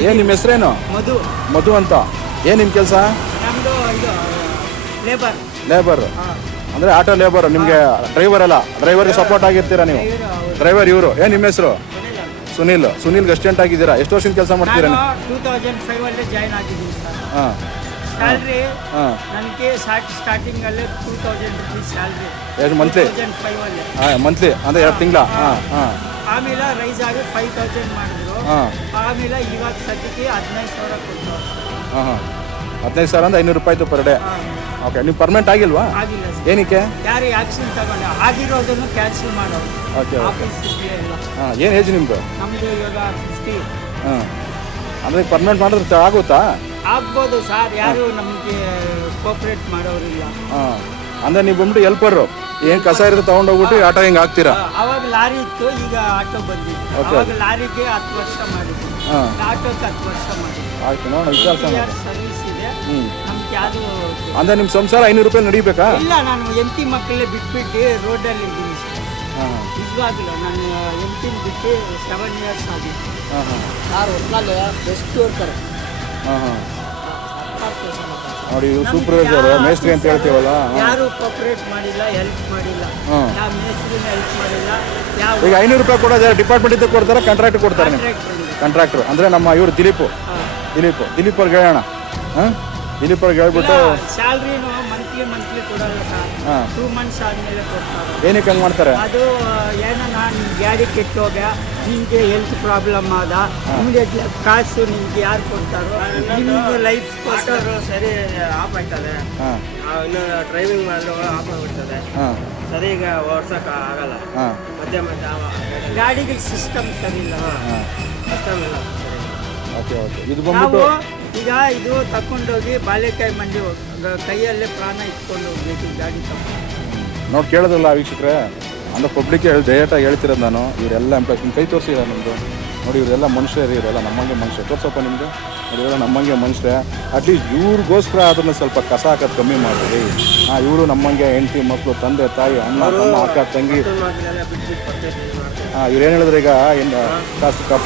ಏನು ನಿಮ್ಮ ಹೆಸರೇನು? ಮಧು. ಮಧು ಅಂತ. ಏನು ನಿಮ್ಮ ಕೆಲಸ? ನಮ್ಮದು ಇದು ಲೇಬರ್ ಅಂದರೆ ಆಟೋ ಲೇಬರ್. ನಿಮಗೆ ಡ್ರೈವರ್ ಅಲ್ಲ, ಡ್ರೈವರ್ಗೆ ಸಪೋರ್ಟ್ ಆಗಿರ್ತೀರಾ ನೀವು? ಡ್ರೈವರ್ ಇವರು. ಏನು ನಿಮ್ಮ ಹೆಸರು? ಸುನೀಲ್. ಸುನೀಲ್ಗೆ ಅಸ್ಟೆಂಟ್ ಆಗಿದ್ದೀರಾ? ಎಷ್ಟು ವರ್ಷದಿಂದ ಕೆಲಸ ಮಾಡ್ತೀರಾ ನೀವು? 2005 ಜಾಯ್ನ್ ಆಗಿದ್ದೀನಿ ಸರ್. ಹಾಂ. ಸ್ಯಾಲ್ರಿ ನನಗೆ ಸ್ಟಾರ್ಟಿಂಗಲ್ಲೇ 2000 ರುಪೀಸ್ ಸ್ಯಾಲ್ರಿ. ಎಷ್ಟು ಮಂತ್ಲಿ? 2005 ಹಾಂ, ಮಂತ್ಲಿ ಅಂದರೆ 2 ತಿಂಗಳ. ಹಾಂ ಹಾಂ. ಆಮೇಲೆ ರೈಸ್ ಆಗಿ 5000 ಮಾಡಿದ್ರು. ಆಮೇಲೆ ಇವಾಗ ಸದ್ಯಕ್ಕೆ 15,000 ಕೊಡ್ತಾರೆ. ಹಾಂ ಹಾಂ. 15,000 ಅಂದ್ರೆ 500 ರೂಪಾಯಿ ಪರ್ ಡೇ. ಓಕೆ. ನೀವು ಪರ್ಮನೆಂಟ್ ಆಗಿಲ್ವಾ? ಆಗಿಲ್ಲ ಸರ್. ಏನಕ್ಕೆ? ಯಾರು ಆಕ್ಷನ್ ತಗೊಂಡು ಆಗಿರೋದನ್ನು ಕ್ಯಾನ್ಸಲ್ ಮಾಡೋದು. ಓಕೆ. ಆಫೀಸ್ ಎಲ್ಲ. ಹಾಂ. ಏನು ಏಜ್ ನಿಮ್ಮದು? ನಮ್ಮದು ಇವಾಗ 50. ಹಾಂ. ಅಂದರೆ ಪರ್ಮನೆಂಟ್ ಮಾಡಿದ್ರೆ ಆಗುತ್ತಾ? ಆಗ್ಬೋದು ಸರ್, ಯಾರು ನಮಗೆ ಕೋಪರೇಟ್ ಮಾಡೋರಿಲ್ಲ. ಹಾಂ. ಅಂದರೆ ನೀವು ಬಂದ್ಬಿಟ್ಟು ಹೆಲ್ಪರು, ಏನು ಕಸ ಇರುತ್ತೆ ತೊಗೊಂಡೋಗ್ಬಿಟ್ಟು ಆಟೋ ಹಿಂಗೆ ಹಾಕ್ತೀರಾ? ಅವಾಗ ಲಾರಿ ಇತ್ತು, ಈಗ ಆಟೋ ಬಂದಿದೆ. ಅವಾಗ ಲಾರಿಗೆ 10 ವರ್ಷ ಮಾಡಿದ್ವಿ, ಆಟೋಕ್ಕೆ 10 ವರ್ಷ ಮಾಡಿದ್ವಿ. ಆಯ್ತು, ನೋಡೋಣ ವಿಚಾರ. ಸರ್ವಿಸ್ ಇದೆ ನಮ್ಗೆ. ಯಾರು ಅಂದರೆ ನಿಮ್ಮ ಸಂಸಾರ 500 ರೂಪಾಯಿ ನಡಿಬೇಕಾ? ಇಲ್ಲ, ನಾನು ಎಂಟಿ ಮಕ್ಕಳೇ ಬಿಟ್ಬಿಟ್ಟು ರೋಡಲ್ಲಿ ಇದ್ದೀನಿ ಸರ್. ನಿಜವಾಗ್ಲೂ ನಾನು ಎಂಟಿನ ಬಿಟ್ಟು 7 ಇಯರ್ಸ್ ಆಗಿದೆ. ಹಾಂ ಹಾಂ. ಯಾರು ಒಟ್ನಲ್ಲಿ ಬೆಸ್ಟ್ ಹೋಗ್ತಾರೆ. ಹಾಂ ಹಾಂ. ನೋಡಿ, ಇವು ಸೂಪರ್ವೈಸರ್ ಮೇಸ್ತ್ರಿ ಅಂತ ಹೇಳ್ತೀವಲ್ಲ, ಯಾರು ಕೋಪರೇಟ್ ಮಾಡಿಲ್ಲ, ಹೆಲ್ಪ್ ಮಾಡಿಲ್ಲ. ಯಾವ ಮೇಸ್ತ್ರಿನ ಹೆಲ್ಪ್ ಮಾಡಿಲ್ಲ. ಈಗ 500 ರೂಪಾಯಿ ಕೊಡೋದು ಡಿಪಾರ್ಟ್ಮೆಂಟ್ ಕೊಡ್ತಾರೆ, ಕಾಂಟ್ರಾಕ್ಟ್ ಕೊಡ್ತಾರೆ ನಿಮಗೆ? ಕಾಂಟ್ರಾಕ್ಟ್ರು ಅಂದರೆ ನಮ್ಮ ಇವರು ದಿಲೀಪ್ ಅವ್ರಿಗೆ ಹೇಳೋಣ. ಹಾಂ, ದಿಲೀಪ್ ಅವ್ರಿಗೆ ಹೇಳ್ಬಿಟ್ಟು ಸ್ಯಾಲ್ರಿನೂ ಮಂತ್ಲಿ ಕೊಡಲ್ಲ ಸರ್. 2 ಮಂತ್ಸ್ ಆದಮೇಲೆ ಕೊಡ್ತಾರೆ. ಏನಕ್ಕೆ ಹಂಗೆ ಮಾಡ್ತಾರೆ? ಅದು ಏನೋ ನಾನು ಗಾಡಿ ಕೆಟ್ಟೋಗ, ನಿಮಗೆ ಹೆಲ್ತ್ ಪ್ರಾಬ್ಲಮ್ ಆದ, ಇಮಿಡಿಯೇಟ್ಲಿ ಕಾಸು ನಿಮ್ಗೆ ಯಾರು ಕೊಡ್ತಾರೋ? ನಿಮ್ಮ ಲೈಫ್ ಸರಿ ಆಫ್ ಆಯ್ತದೆ. ಇನ್ನು ಡ್ರೈವಿಂಗ್ ಮಾಡಿದ್ರೆ ಆಫ್ ಆಗಿಬಿಡ್ತದೆ. ಸರಿ, ಈಗ ಓಡ್ಸೋಕೆ ಆಗಲ್ಲ. ಮತ್ತೆ ಗಾಡಿಗೆ ಸಿಸ್ಟಮ್ ಸರಿ ಇಲ್ಲ. ಸಿಸ್ಟಮ್ ಇಲ್ಲ. Okay okay. ಇದು ನಾವು ಬಂದ್ಬಿಟ್ಟು ಈಗ ಇದು ತಗೊಂಡೋಗಿ ಬಾಳೆಕಾಯಿ ಮಂಡಿ ಕೈಯಲ್ಲೇ ಪ್ರಾಣ ಇಟ್ಕೊಂಡು ಹೋಗ್ಬೇಕು ಗಾಡಿ ತಗೊಂಡು. ನೋಡಿ, ಕೇಳೋದಿಲ್ಲ ವೀಕ್ಷಕರೇ, ಅಂದರೆ ಪಬ್ಲಿಕ್ ಡೈರೆಕ್ಟಾಗಿ ಹೇಳ್ತಿರೋದು ನಾನು. ಇವರೆಲ್ಲ ಎಂಪ್ಲಾಯ್ಸ್ ನಿಮ್ಮ ಕೈ ತೋರಿಸಿಲ್ಲ ನಿಮ್ಮದು. ನೋಡಿ, ಇವರೆಲ್ಲ ಮನುಷ್ಯರು, ಇವರೆಲ್ಲ ನಮ್ಮಂಗೆ ಮನುಷ್ಯ. ತೋರ್ಸಪ್ಪ ನಿಮ್ಮದು. ಇವರೆಲ್ಲ ನಮ್ಮಂಗೆ ಮನುಷ್ಯ. ಅಟ್ಲೀಸ್ಟ್ ಇವ್ರಿಗೋಸ್ಕರ ಅದನ್ನು ಸ್ವಲ್ಪ ಕಸ ಹಾಕೋದು ಕಮ್ಮಿ ಮಾಡಿರಿ. ಇವರು ನಮ್ಮಂಗೆ ಹೆಂಡತಿ ಮಕ್ಕಳು, ತಂದೆ ತಾಯಿ, ಅಣ್ಣ ತಮ್ಮ, ಅಕ್ಕ ತಂಗಿ. ಇವ್ರೇನು ಹೇಳಿದ್ರೆ, ಈಗ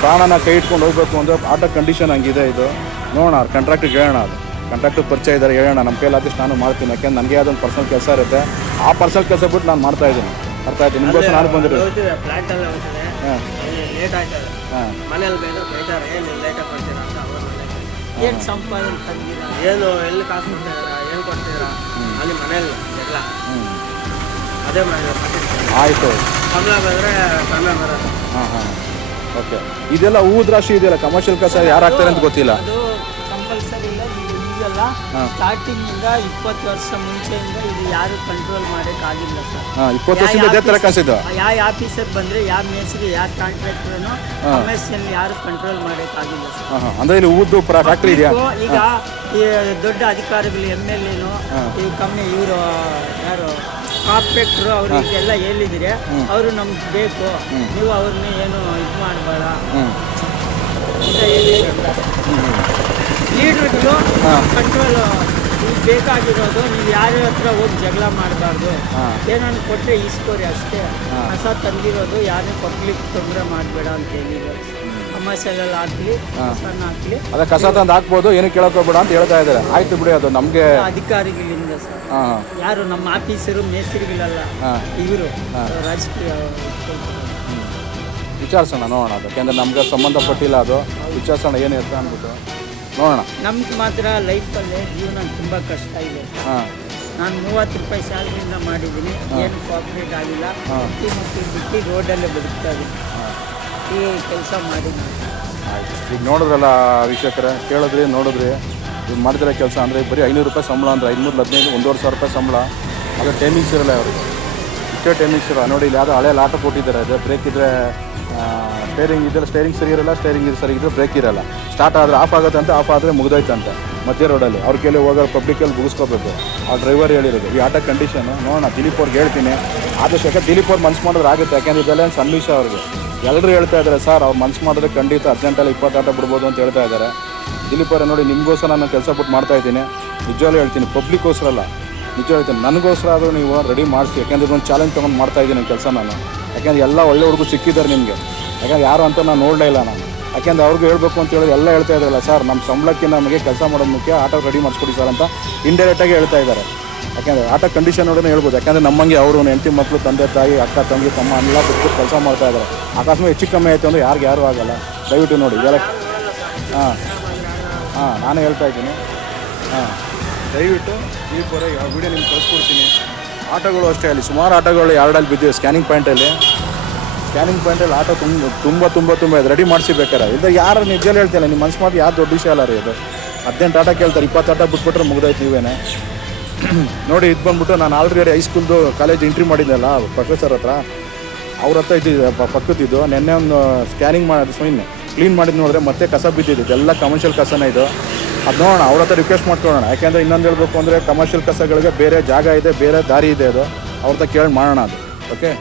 ಪ್ರಾಣನ ಕೈ ಇಟ್ಕೊಂಡು ಹೋಗ್ಬೇಕು ಅಂದರೆ ಆಟೋ ಕಂಡೀಷನ್ ಹಂಗಿದೆ. ಇದು ನೋಡೋಣ, ಕಾಂಟ್ರಾಕ್ಟಿಗೆ ಹೇಳೋಣ. ಅದು ಕಾಂಟ್ರಾಕ್ಟರ್ ಪರಿಚಯ ಇದ್ದಾರೆ, ಹೇಳೋಣ. ನಮ್ಮ ಕೈಲಾದಷ್ಟು ನಾನು ಮಾಡ್ತೀನಿ. ಯಾಕೆಂದ್ರೆ ನನಗೆ ಅದೊಂದು ಪರ್ಸನಲ್ ಕೆಲಸ ಇರುತ್ತೆ. ಆ ಪರ್ಸನಲ್ ಕೆಲಸ ಬಿಟ್ಟು ನಾನು ಮಾಡ್ತಾಯಿದ್ದೀನಿ. ಅರ್ಥ ಆಯ್ತು? ನಿಮಗೋಸ್ಕರ ನಾನು ಬಂದಿರೋದು. ಹಾಂ, ಲೇಟ್ ಆಯ್ತದೆ. ಹಾಂ, ಮನೇಲಿ ಬೈತಾರೆ, ಏನು ಲೇಟಾಗಿ ಬರ್ತೀರಾ ಅಂತ. ಏನು ಸಂಪಾದನೆ ತಂದಿಲ್ಲ, ಏನು ಎಲ್ಲಿ ಕಾಸು ಕೊಡ್ತಿದ್ದೀರಾ, ಏನು ಕೊಡ್ತಿದ್ದೀರಾ ಅಲ್ಲಿ ಮನೇಲಿ ಎಲ್ಲ ಅದೇ ಮಾಡಿ. ಆಯಿತು, ಸಂಬಳ ಬಂದರೆ ಕಡಿಮೆ ಬರೋದು. ಹಾಂ ಹಾಂ. ಓಕೆ. ಇದೆಲ್ಲ ಹೂವು ರಾಶಿ ಇದೆಯಲ್ಲ, ಕಮರ್ಷಿಯಲ್ ಕೆಲಸ ಯಾರು ಆಗ್ತಾರೆ ಅಂತ ಗೊತ್ತಿಲ್ಲ. ಅದು ಕಂಪಲ್ಸರಿ ಇಲ್ಲ. ಈಗೆಲ್ಲ ಸ್ಟಾರ್ಟಿಂಗಿಂದ 20 ವರ್ಷ ಮುಂಚೆಯಿಂದ ಇದು ಯಾರು ಕಂಟ್ರೋಲ್ ಮಾಡೋಕ್ಕಾಗಿಲ್ಲ ಸರ್. 20 ವರ್ಷದಿಂದ ಇದೇ ಥರ ಕಾಸಿದ್ದು. ಯಾವ ಆಫೀಸರ್ ಬಂದರೆ, ಯಾವ ಮೇಸ್ತ್ರಿ, ಯಾವ ಕಾಂಟ್ರಾಕ್ಟರ್ನು ಕಮರ್ಷಿಯಲ್ ಯಾರು ಕಂಟ್ರೋಲ್ ಮಾಡೋಕ್ಕಾಗಿಲ್ಲ ಸರ್. ಅಂದರೆ ಇಲ್ಲಿ ಹೂದ್ದು ಫ್ಯಾಕ್ಟ್ರಿ ಇದೆಯಾ? ಈಗ ಈ ದೊಡ್ಡ ಅಧಿಕಾರಿಗಳು, MLA, ಈ ಕಂಪ್ನಿ, ಇವರು ಯಾರು ಕಾಂಟ್ರಾಕ್ಟ್ರು, ಅವರಿಗೆಲ್ಲ ಹೇಳಿದ್ರೆ ಅವರು ನಮ್ಗೆ ಬೇಕು, ನೀವು ಅವ್ರನ್ನ ಏನು ಇದು ಮಾಡಬೇಡ ಅಂತ ಹೇಳಿ. ಲೀಡ್ರುಗಳು ಕಂಟ್ರೋಲ್ ಬೇಕಾಗಿರೋದು, ನೀವು ಯಾರ ಹತ್ರ ಹೋಗಿ ಜಗಳ ಮಾಡಬಾರ್ದು. ಏನನ್ನು ಕೊಟ್ಟರೆ ಈಸ್ಕೋರಿ ಅಷ್ಟೇ. ಕಸ ತಂದಿರೋದು ಯಾರನ್ನೂ ಪಬ್ಲಿಕ್ ತೊಂದರೆ ಮಾಡಬೇಡ ಅಂತ ಹೇಳಿದ್ದಾರೆ. ಸಮಸ್ಯೆಲ್ಲ ಹಾಕ್ಲಿ, ಕಸನ ಹಾಕ್ಲಿ, ಅದೇ ಕಸ ತಂದು ಹಾಕ್ಬೋದು, ಏನು ಕೇಳೋಕೋಬೇಡ ಅಂತ ಹೇಳ್ತಾ ಇದ್ದಾರೆ. ಆಯ್ತು ಬಿಡಿ, ಅದು ನಮಗೆ ಅಧಿಕಾರಿಗಳಿಂದ ಸರ್. ಯಾರು ನಮ್ಮ ಆಫೀಸರು, ಮೇಸ್ತ್ರಿಗಳಲ್ಲ, ಇವರು ರಾಜಕೀಯ ವಿಚಾರಿಸೋಣ, ನೋಡೋಣ. ಅದು ಯಾಕೆಂದರೆ ನಮ್ಗೆ ಸಂಬಂಧಪಟ್ಟಿಲ್ಲ. ಅದು ವಿಚಾರಿಸೋಣ ಏನು ಇರುತ್ತೆ ಅಂದ್ಬಿಟ್ಟು ನೋಡೋಣ. ನಮ್ಗೆ ಮಾತ್ರ ಲೈಫಲ್ಲೇ ಜೀವನ ತುಂಬ ಕಷ್ಟ ಇದೆ. ನಾನು 30 ರೂಪಾಯಿ ಸ್ಯಾಲ್ರಿಯಿಂದ ಮಾಡಿದ್ದೀನಿ, ಏನು ಕೋಆಪ್ರೇಟ್ ಆಗಿಲ್ಲ. ಮಕ್ಕಳು ಬಿಟ್ಟು ರೋಡಲ್ಲೇ ಬದುಕ್ತಾ ಇದ್ದೀನಿ. ಈ ಕೆಲಸ ಮಾಡಿ ಆಯ್ತು. ಈಗ ನೋಡಿದ್ರಲ್ಲ ವೀಕ್ಷಕರೇ, ಕೇಳಿದ್ರಿ, ನೋಡಿದ್ರಿ. ಈಗ ಮಾಡಿದ್ರೆ ಕೆಲಸ ಅಂದರೆ ಬರೀ 500 ರೂಪಾಯಿ ಸಂಬಳ, ಅಂದರೆ 515, 1,500 ರೂಪಾಯಿ ಸಂಬಳ. ಅದು ಟೈಮಿಂಗ್ಸ್ ಇರಲ್ಲ ಅವ್ರಿಗೆ, ಇಷ್ಟೇ ಟೈಮಿಂಗ್ಸ್ ಇರೋ. ನೋಡಿ, ಇಲ್ಲಿ ಯಾವುದೋ ಹಳೆ ಲಾಟ ಕೊಟ್ಟಿದ್ದಾರೆ. ಅದು ಬ್ರೇಕ್ ಇದ್ದರೆ ಸ್ಟೇರಿಂಗ್ ಇದ್ದರೆ ಸ್ಟೇರಿಂಗ್ ಸರಿ ಇರೋಲ್ಲ, ಸ್ಟೇರಿಂಗ್ ಸರಿ ಇದ್ದರೆ ಬ್ರೇಕ್ ಇರೋಲ್ಲ. ಸ್ಟಾರ್ಟ್ ಆದರೆ ಆಫ್ ಆಗುತ್ತೆ ಅಂತ, ಆಫ್ ಆದರೆ ಮುಗಿದೋಯ್ತಂತೆ ಮಧ್ಯ ರೋಡಲ್ಲಿ. ಅವ್ರ ಕೈಲಿ ಹೋಗೋ ಪಬ್ಲಿಕಲ್ಲಿ ಮುಗಿಸ್ಕೋಬೇಕು. ಆ ಡ್ರೈವರ್ ಹೇಳಿರೋದು ಈ ಆಟೋ ಕಂಡೀಷನು. ನೋಡೋಣ, ದಿಲೀಪ್ ಅವ್ರಿಗೆ ಹೇಳ್ತೀನಿ ಆದಷ್ಟು. ಯಾಕೆ ದಿಲೀಪ್ ಅವ್ರು ಮನ್ಸು ಮಾಡಿದ್ರೆ ಆಗುತ್ತೆ. ಯಾಕೆಂದರೆ ಇದೆಲ್ಲ ಸಣ್ಣ ವಿಷಯ ಅವ್ರಿಗೆ. ಎಲ್ಲರೂ ಹೇಳ್ತಾ ಇದ್ದಾರೆ, ಸರ್ ಅವ್ರು ಮನ್ಸು ಮಾಡಿದ್ರೆ ಖಂಡಿತ 18 20 ಆಟ ಬಿಡ್ಬೋದು ಅಂತ ಹೇಳ್ತಾ ಇದ್ದಾರೆ. ದಿಲೀಪ್ ಅವರೇ, ನೋಡಿ, ನಿಮಗೋಸ್ಕರ ನಾನು ಕೆಲಸ ಬಿಟ್ಟು ಮಾಡ್ತಾಯಿದ್ದೀನಿ. ನಿಜವಾಗ್ಲೂ ಹೇಳ್ತೀನಿ, ಪಬ್ಲಿಕ್ಗೋಸ್ಕರ ಅಲ್ಲ, ನಿಜ ಹೇಳ್ತೀನಿ. ನನಗೋಸ್ಕರ ಆದರೂ ನೀವು ರೆಡಿ ಮಾಡಿಸಿ. ಯಾಕೆಂದರೆ ಒಂದು ಚಾಲೆಂಜ್ ತೊಗೊಂಡು ಮಾಡ್ತಾಯಿದ್ದೀನಿ ಕೆಲಸ ನಾನು. ಯಾಕೆಂದರೆ ಎಲ್ಲ ಒಳ್ಳೆ ಹುಡುಗರು ಸಿಕ್ಕಿದ್ದಾರೆ ನಿಮಗೆ. ಯಾಕೆಂದರೆ ಯಾರು ಅಂತ ನಾನು ನೋಡಲೇ ಇಲ್ಲ ನಾನು. ಯಾಕೆಂದ್ರೆ ಅವ್ರಿಗೂ ಹೇಳ್ಬೇಕು ಅಂತ ಹೇಳಿದ್ರೆ ಎಲ್ಲ ಹೇಳ್ತಾ ಇದ್ದಾರಲ್ಲ ಸರ್, ನಮ್ಮ ಸಂಬಳಕ್ಕೆ ನಮಗೆ ಕೆಲಸ ಮಾಡೋದು ಮುಖ್ಯ, ಆಟೋ ರೆಡಿ ಮಾಡಿಸ್ಕೊಡಿ ಸರ್ ಅಂತ ಇಂಡೈರೆಕ್ಟಾಗಿ ಹೇಳ್ತಾ ಇದ್ದಾರೆ. ಯಾಕೆಂದರೆ ಆಟೋ ಕಂಡೀಷನ್ ನೋಡೋಣ ಹೇಳ್ಬೋದು. ಯಾಕೆಂದರೆ ನಮ್ಮಂಗೆ ಅವರು ಹೆಂಡತಿ ಮಕ್ಕಳು, ತಂದೆ ತಾಯಿ, ಅಕ್ಕ ತಂಗಿ, ತಮ್ಮ ಎಲ್ಲ ಬಿಟ್ಟು ಕೆಲಸ ಮಾಡ್ತಾ ಇದ್ದಾರೆ. ಅಕಸ್ಮಾತ್ ಹೆಚ್ಚು ಕಮ್ಮಿ ಆಯಿತು ಅಂದರೆ ಯಾರು ಆಗಲ್ಲ. ದಯವಿಟ್ಟು ನೋಡಿ ಇದೆಲ್ಲ. ನಾನೇ ಹೇಳ್ತಾ ಇದ್ದೀನಿ. ದಯವಿಟ್ಟು ಈ ಬರೋ ವಿಡಿಯೋ ನಿಮ್ಗೆ ಕಳಿಸ್ಕೊಡ್ತೀನಿ. ಆಟೋಗಳು ಅಷ್ಟೇ, ಅಲ್ಲಿ ಸುಮಾರು ಆಟೋಗಳು ಎರಡಲ್ಲಿ ಬಿದ್ದಿವೆ ಸ್ಕ್ಯಾನಿಂಗ್ ಪಾಯಿಂಟಲ್ಲಿ ಆಟೋ ತುಂಬ ಇದೆ. ರೆಡಿ ಮಾಡಿಸಿ ಬೇಕಾರೆ ಇದು ಯಾರು ನಿಜಲ್ಲಿ ಹೇಳ್ತಿಲ್ಲ, ನಿಮ್ಮ ಮನ್ಸು ಮಾಡಿ ಯಾರು ದೊಡ್ಡ ವಿಷಯ ಅಲ್ಲ ರೀ ಇದು. 18 ಆಟ ಕೇಳ್ತಾರೆ, 20 ಆಟ ಬಿಟ್ಬಿಟ್ರೆ ಮುಗ್ದಾಯ್ತು ನೀವೇನೆ. ನೋಡಿ ಇದು ಬಂದ್ಬಿಟ್ಟು ನಾನು ಆಲ್ರೆಡಿ ಹೈಸ್ಕೂಲ್ದು ಕಾಲೇಜ್ ಎಂಟ್ರಿ ಮಾಡಿದ್ದೆಲ್ಲ ಪ್ರೊಫೆಸರ್ ಹತ್ರ, ಅವ್ರ ಹತ್ರ ಇದ್ದಿದ್ದು ಪಕ್ಕದಿದ್ದು. ನೆನ್ನೆ ಒಂದು ಸ್ಕ್ಯಾನಿಂಗ್ ಮಾಡಿ ಕ್ಲೀನ್ ಮಾಡಿದ್ದು ನೋಡಿದ್ರೆ ಮತ್ತೆ ಕಸ ಬಿದ್ದಿದ್ದು, ಇದೆಲ್ಲ ಕಮರ್ಷಿಯಲ್ ಕಸನೇ ಇದು. ಅದು ನೋಡೋಣ, ಅವ್ರ ಹತ್ರ ರಿಕ್ವೆಸ್ಟ್ ಮಾಡ್ಕೊಳ್ಳೋಣ. ಯಾಕೆಂದರೆ ಇನ್ನೊಂದು ಹೇಳ್ಬೇಕು ಅಂದರೆ ಕಮರ್ಷಿಯಲ್ ಕಸಗಳಿಗೆ ಬೇರೆ ಜಾಗ ಇದೆ, ಬೇರೆ ದಾರಿ ಇದೆ, ಅದು ಅವ್ರ ಹತ್ರ ಕೇಳಿ ಮಾಡೋಣ ಅದು. ಓಕೆ.